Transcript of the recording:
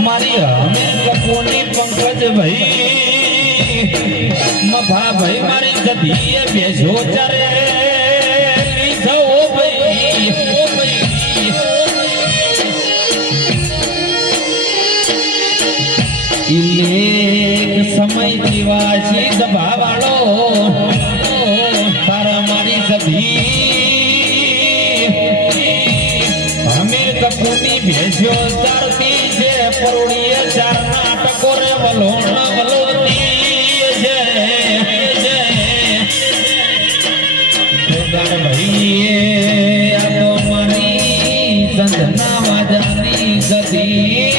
મારી અમે કપૂરની પંકજ ભાઈ મભા ભાઈ મારી જધીએ બેસો ચારે લીધો ભાઈ સમય જીવાસી સભા વાળો તારા મારી સભી અમે કપૂરની ભેંસો ચારતી છે પરોડીએ ચાર નાટકો રે વલોણ વલોતી છે ભાઈ આ તો મારી સંધના વાજાની ગતિ